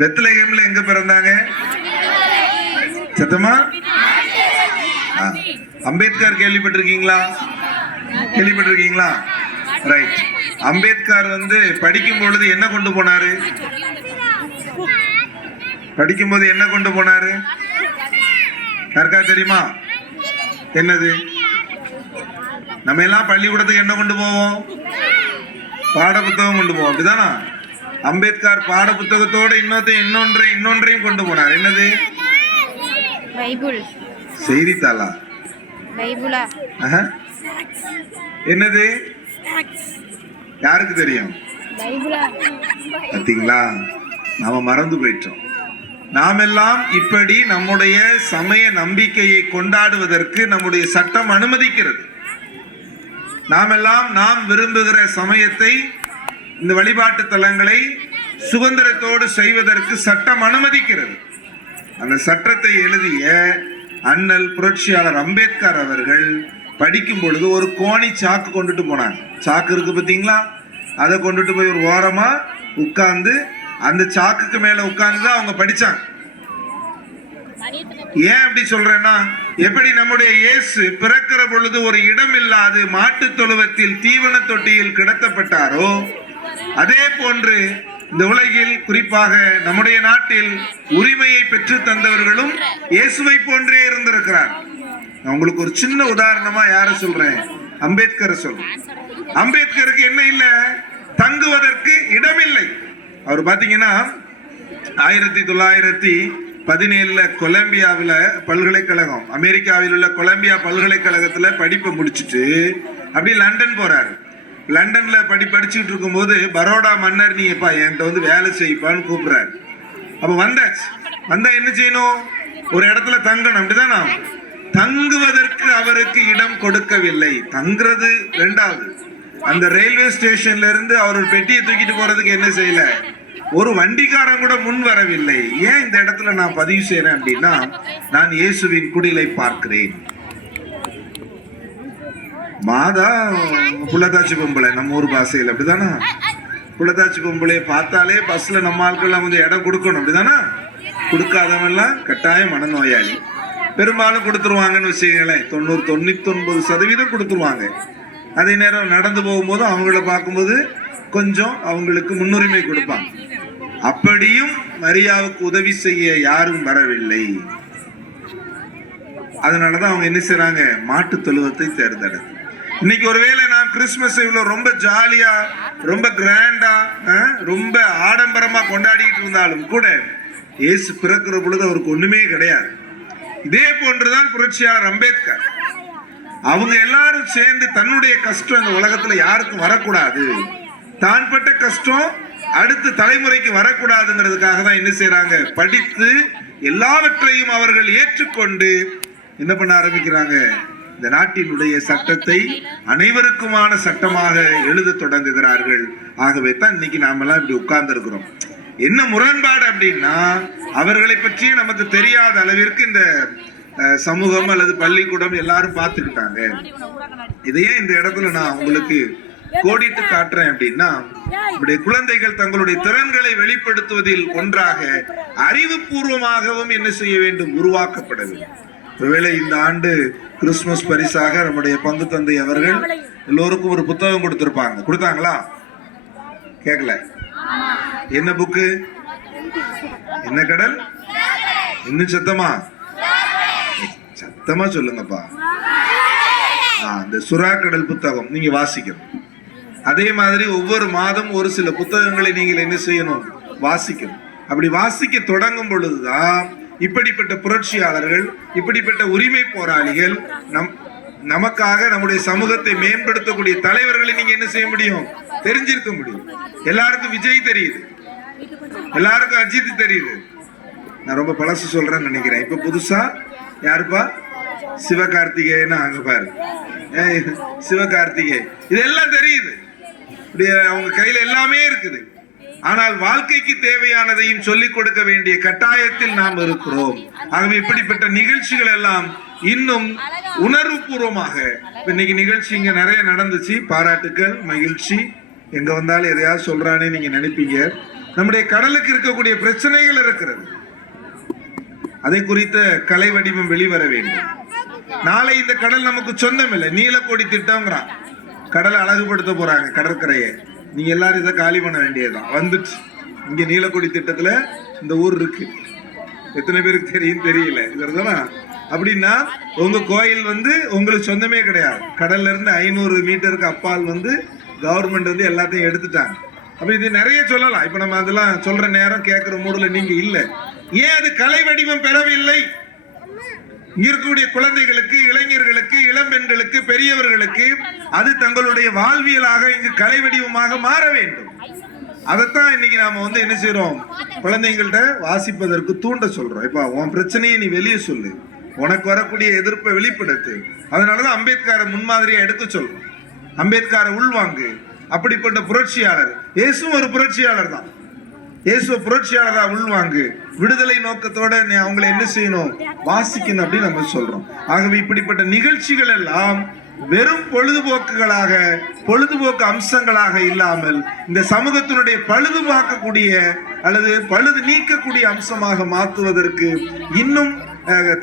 பெத்லகேம்ல எங்க பிறந்தாங்க? சத்தமா? ஆ, அம்பேத்கர் கேள்விப்பட்டிருக்கீங்களா? கேள்விப்பட்டிருக்கீங்களா? ரைட் அம்பேத்கர் வந்து படிக்கும் பொழுது என்ன கொண்டு போனாரு? படிக்கும்போது என்ன கொண்டு போனாரு? யாருக்கா தெரியுமா? என்னது? நம்ம எல்லாம் பள்ளிக்கூடத்துக்கு என்ன கொண்டு போவோம்? பாட புத்தகம் கொண்டு போவோம். அப்படிதானா? அம்பேத்கர் பாட புத்தகத்தோட இன்னொருத்த இன்னொன்றை இன்னொன்றையும் கொண்டு போனார். என்னது? பைபிள். செய்தித்தாளா? பைபிளா. என்னது? யாருக்கு தெரியும்? பார்த்தீங்களா? நாம மறந்து போயிட்டோம். நாமெல்லாம் இப்படி நம்முடைய சமய நம்பிக்கையை கொண்டாடுவதற்கு நம்முடைய சட்டம் அனுமதிக்கிறது. நாமெல்லாம் நாம் விரும்புகிற சமயத்தை இந்த வழிபாட்டு தலங்களை சுதந்திரத்தோடு செய்வதற்கு சட்டம் அனுமதிக்கிறது. அந்த சட்டத்தை எழுதிய அண்ணல் புரட்சியாளர் அம்பேத்கர் அவர்கள் படிக்கும் பொழுது ஒரு கோணி சாக்கு கொண்டுட்டு போனாங்க. சாக்கு இருக்கு பார்த்தீங்களா? அதை கொண்டுட்டு போய் ஒரு ஓரமா உட்கார்ந்து அந்த சாக்குக்கு மேல உட்கார்ந்து தான் அவங்க படிச்சாங்க. ஏன் அப்படி சொல்றேன்னா எப்படி நம்முடைய இயேசு பிறக்கிற பொழுது ஒரு இடம் இல்லாது மாட்டு தொழுவத்தில் தீவன தொட்டியில் கிடத்தப்பட்டாரோ அதே போன்று இந்த உலகில் குறிப்பாக நம்முடைய நாட்டில் உரிமையை பெற்று தந்தவர்களும் இயேசுவை போன்றே இருந்திருக்கிறார். நான் உங்களுக்கு ஒரு சின்ன உதாரணமா யார சொல்றேன்? அம்பேத்கரை சொல்றேன். அம்பேத்கருக்கு என்ன இல்ல? தங்குவதற்கு இடமில்லை. அவர் பாத்தீங்கன்னா ஆயிரத்தி தொள்ளாயிரத்தி பதினேழுல கொலம்பியாவில் பல்கலைக்கழகம் அமெரிக்காவில் உள்ள கொலம்பியா பல்கலைக்கழகத்துல படிப்பை முடிச்சுட்டு அப்படியே லண்டன் போறாரு. லண்டன்ல படி படிச்சுட்டு இருக்கும்போது பரோடா மன்னர் நீ எப்பா என்கிட்ட வந்து வேலை செய்ப்பான்னு கூப்பிடுறாரு. அப்ப வந்தாச்சு. வந்தா என்ன செய்யணும்? ஒரு இடத்துல தங்கணும். அப்படிதானா? தங்குவதற்கு அவருக்கு இடம் கொடுக்கவில்லை. தங்குறது ரெண்டாவது. அந்த ரயில்வே ஸ்டேஷன்ல இருந்து அவர் ஒரு பெட்டியை தூக்கிட்டு போறதுக்கு என்ன செய்யல? ஒரு வண்டிக்காரன் கூட முன் வரவில்லை. ஏன் இந்த இடத்துல நான் பதிவு செய்யறேன் அப்படின்னா நான் இயேசுவின் குடிலை பார்க்கிறேன். மாதா புள்ளதாச்சி பொம்பளை நம்ம ஊர் பாசையில் அப்படிதானா? புள்ளதாச்சி பொம்பளைய பார்த்தாலே பஸ்ல நம்ம ஆட்கள்லாம் கொஞ்சம் இடம் கொடுக்கணும் அப்படிதானா? கொடுக்காதவன்லாம் கட்டாயம் மனநோயாளி. பெரும்பாலும் கொடுத்துருவாங்கன்னு வச்சுக்கங்களேன் தொண்ணூறு தொண்ணூத்தி ஒன்பது சதவீதம் கொடுத்துருவாங்க. அதே நேரம் நடந்து போகும்போது அவங்கள பார்க்கும்போது கொஞ்சம் அவங்களுக்கு முன்னுரிமை கொடுப்பாங்க. அப்படியும் மரியாவுக்கு உதவி செய்ய யாரும் வரவில்லை. அதனாலதான் அவங்க என்ன செய்றாங்க? மாட்டு தொழுவத்தை தேர்ந்தெடுத்து இன்னைக்கு ஒருவேளை நாம் கிறிஸ்மஸ் இவ்வளோ ரொம்ப ஜாலியா ரொம்ப கிராண்டா ரொம்ப ஆடம்பரமா கொண்டாடிட்டு இருந்தாலும் கூட இயேசு பிறக்கிற பொழுது அவருக்கு ஒண்ணுமே கிடையாது. இதே போன்றுதான் புரட்சியாளர் அம்பேத்கர். அவங்க எல்லாரும் சேர்ந்து தன்னுடைய கஷ்டம் இந்த உலகத்துல யாருக்கும் வரக்கூடாது. தான் பட்ட கஷ்டம் அடுத்த தலைமுறைக்கு வரக்கூடாதுங்கிறதுக்காக தான் என்ன செய்யறாங்க படித்து எல்லாவற்றையும் அவர்கள் ஏற்றுக்கொண்டு என்ன பண்ண ஆரம்பிக்கிறாங்க? இந்த நாட்டினுடைய சட்டத்தை அனைவருக்குமான சட்டமாக எழுத தொடங்குகிறார்கள். ஆகவே தான் இன்னைக்கு நாமெல்லாம் இப்படி உட்கார்ந்து இருக்கிறோம் என்ன முரண்பாடு அப்படின்னா அவர்களை பற்றியே நமக்கு தெரியாத அளவிற்கு இந்த அஹ், சமூகம் அல்லது பள்ளிக்கூடம் எல்லாரும் பார்த்துக்கிட்டாங்க. இதையே இந்த இடத்துல நான் உங்களுக்கு கோடிட்டு காட்டுறேன் அப்படின்னா நம்முடைய குழந்தைகள் தங்களுடைய திறன்களை வெளிப்படுத்துவதில் ஒன்றாக அறிவுபூர்வமாகவும் என்ன செய்ய வேண்டும்? உருவாக்கப்பட வேண்டும் ஒருவேளை இந்த ஆண்டு கிறிஸ்துமஸ் பரிசாக நம்முடைய பங்கு தந்தை அவர்கள் எல்லோருக்கும் ஒரு புத்தகம் கொடுத்துருப்பாங்க. கொடுத்தாங்களா? கேட்கல என்ன புக்கு என்ன கடல்? இன்னும் சத்தமா? சத்தமா சொல்லுங்கப்பா. அந்த சுறா கடல் புத்தகம் நீங்க வாசிக்கணும். அதே மாதிரி ஒவ்வொரு மாதம் ஒரு சில புத்தகங்களை நீங்கள் என்ன செய்யணும்? வாசிக்கணும். அப்படி வாசிக்க தொடங்கும் பொழுதுதான் இப்படிப்பட்ட புரட்சியாளர்கள் இப்படிப்பட்ட உரிமை போராளிகள் நம் நமக்காக நம்முடைய சமூகத்தை மேம்படுத்தக்கூடிய தலைவர்களை நீங்க என்ன செய்ய முடியும்? தெரிஞ்சிருக்க முடியும். எல்லாருக்கும் விஜய் தெரியுது. எல்லாருக்கும் அஜித் தெரியுது. நான் ரொம்ப பழசு சொல்றேன்னு நினைக்கிறேன். இப்ப புதுசா? யாருப்பா? சிவகார்த்திகேயன் அங்க பாரு. ஏய், இதெல்லாம் தெரியுது. இப்படி அவங்க கையில எல்லாமே இருக்குது. ஆனால் வாழ்க்கைக்கு தேவையானதையும் சொல்லிக் கொடுக்க வேண்டிய கட்டாயத்தில் நாம் இருக்கிறோம். ஆகவே இப்படிப்பட்ட நிகழ்ச்சிகள் எல்லாம் இன்னும் உணர்வு பூர்வமாக இன்னைக்கு நிகழ்ச்சி இங்க நிறைய நடந்துச்சு. பாராட்டுக்கள் மகிழ்ச்சி. எங்க வந்தாலும் எதையாவது சொல்றானே நீங்க நினைப்பீங்க. நம்முடைய கடலுக்கு இருக்கக்கூடிய பிரச்சனைகள் இருக்கிறது. அதை குறித்த கலை வடிவம் வெளிவர வேண்டும். நாளை இந்த கடல் நமக்கு சொந்தம் இல்லை நீலக்கோடி திட்டம்ங்கிறான். கடலை அழகுபடுத்த போறாங்க கடற்கரையை. நீங்க எல்லாரும் இதை காலி பண்ண வேண்டியதுதான். வந்துச்சு. இங்க நீலக்குடி திட்டத்துல இந்த ஊர் இருக்கு. எத்தனை பேருக்கு தெரியும்? தெரியல. இதுதானா அப்படின்னா உங்க கோயில் வந்து உங்களுக்கு சொந்தமே கிடையாது. கடல்ல இருந்து ஐநூறு மீட்டருக்கு அப்பால் வந்து கவர்மெண்ட் வந்து எல்லாத்தையும் எடுத்துட்டாங்க. அப்ப இது நிறைய சொல்லலாம். இப்ப நம்ம அதெல்லாம் சொல்ற நேரம் கேட்கிற மூடுல நீங்க இல்லை. ஏன் அது கலை வடிவம் பெறவில்லை? இருக்கக்கூடிய குழந்தைகளுக்கு இளைஞர்களுக்கு இளம் பெண்களுக்கு பெரியவர்களுக்கு அது தங்களுடைய வாழ்வியலாக இங்கு கலை வடிவமாக மாற வேண்டும். அதைத்தான் இன்னைக்கு நாம வந்து என்ன செய்யறோம் குழந்தைங்கள்ட்ட வாசிப்பதற்கு தூண்ட சொல்றோம். இப்ப உன் பிரச்சனையை நீ வெளியே சொல்லு. உனக்கு வரக்கூடிய எதிர்ப்பை வெளிப்படுத்து. அதனாலதான் அம்பேத்கரை முன்மாதிரியா எடுக்க சொல்றோம் அம்பேத்கரை உள்வாங்கு. அப்படிப்பட்ட புரட்சியாளர். இயேசும் ஒரு புரட்சியாளர் தான். இயேசுவ புரட்சியாளரா உள்வாங்கு. விடுதலை நோக்கத்தோட நீ அவங்களை என்ன செய்யணும்? வாசிக்கணும் அப்படின்னு நம்ம சொல்றோம். ஆகவே இப்படிப்பட்ட நிகழ்ச்சிகள் எல்லாம் வெறும் பொழுதுபோக்குகளாக பொழுதுபோக்கு அம்சங்களாக இல்லாமல் இந்த சமூகத்தினுடைய பழுது பார்க்கக்கூடிய அல்லது பழுது நீக்கக்கூடிய அம்சமாக மாற்றுவதற்கு இன்னும்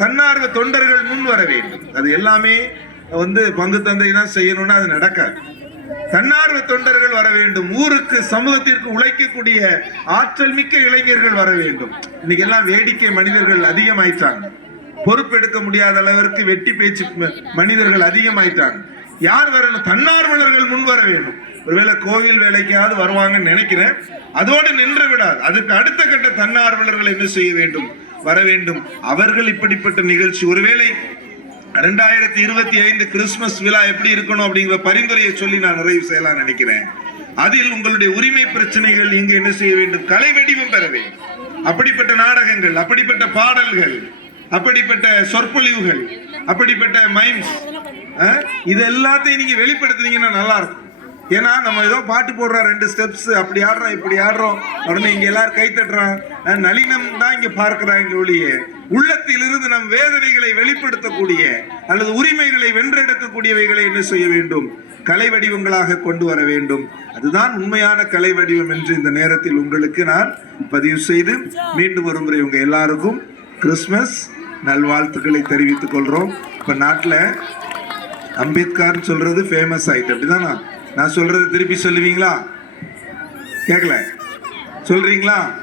தன்னார்வ தொண்டர்கள் முன் வர வேண்டும். அது எல்லாமே வந்து பங்கு தந்தை தான் செய்யணும்னா அது நடக்காது. தன்னார்வ தொண்டர்கள் வர வேண்டும். ஊருக்கு சமூகத்திற்கு உழைக்கக்கூடிய ஆற்றல் மிக்க இளைஞர்கள் வர வேண்டும். இன்னைக்கு எல்லாம் வேடிக்கை மனிதர்கள் அதிகமாயிட்டாங்க. பொறுப்பெடுக்க முடியாத அளவிற்கு வெட்டி பேச்சு மனிதர்கள் அதிகமாயிட்டாங்க. யார் வரணும் தன்னார்வலர்கள் முன் வர வேண்டும். ஒருவேளை கோவில் வேலைக்காவது வருவாங்கன்னு நினைக்கிறேன். அதோடு நின்று விடாது. அதுக்கு அடுத்த கட்ட தன்னார்வலர்கள் என்ன செய்ய வேண்டும்? வர வேண்டும். அவர்கள் இப்படிப்பட்ட நிகழ்ச்சி. ஒருவேளை ரெண்டாயிரத்தி இருபத்தி ஐந்து கிறிஸ்துமஸ் விழா எப்படி இருக்கணும் அப்படிங்கிற பரிந்துரையை சொல்லி நான் நிறைவு செய்யலாம் நினைக்கிறேன். அதில் உங்களுடைய உரிமை பிரச்சனைகள் இங்கு என்ன செய்ய வேண்டும்? கலை வடிவம் பெற வேண்டும். அப்படிப்பட்ட நாடகங்கள் அப்படிப்பட்ட பாடல்கள் அப்படிப்பட்ட சொற்பொழிவுகள் அப்படிப்பட்ட மைம்ஸ் இது எல்லாத்தையும் நீங்க வெளிப்படுத்துனீங்கன்னா நல்லா இருக்கும். ஏன்னா நம்ம ஏதோ பாட்டு போடுறோம் ரெண்டு ஸ்டெப்ஸ் அப்படி ஆடுறோம் இப்படி ஆடுறோம். உடனே இங்க எல்லாரும் கை தட்டுறோம் நளினம் தான் இங்க பார்க்கிறாங்க ஒழிய உள்ளத்திலிருந்து நம் வேதனைகளை வெளிப்படுத்தக்கூடிய அல்லது உரிமைகளை வென்றெடுக்கக்கூடியவைகளை என்ன செய்ய வேண்டும்? கலை வடிவங்களாக கொண்டு வர வேண்டும். அதுதான் உண்மையான கலை வடிவம் என்று இந்த நேரத்தில் உங்களுக்கு நான் பதிவு செய்து மீண்டும் ஒரு முறை உங்க எல்லாருக்கும் கிறிஸ்மஸ் நல்வாழ்த்துக்களை தெரிவித்துக் கொள்றோம். இப்ப நாட்டில் அம்பேத்கர்னு சொல்றது ஃபேமஸ் ஆயிட்டு அப்படிதானா? நான் சொல்றது திருப்பி சொல்லுவீங்களா? கேட்கல சொல்றீங்களா?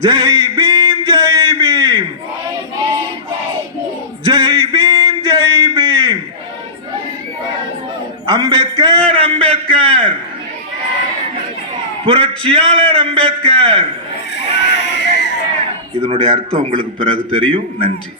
ஜெய் பீம் ஜெய் பீம். ஜெய் பீம் ஜெய் பீம். அம்பேத்கர் அம்பேத்கர். புரட்சியாளர் அம்பேத்கர். இதனுடைய அர்த்தம் உங்களுக்கு பிறகு தெரியும். நன்றி.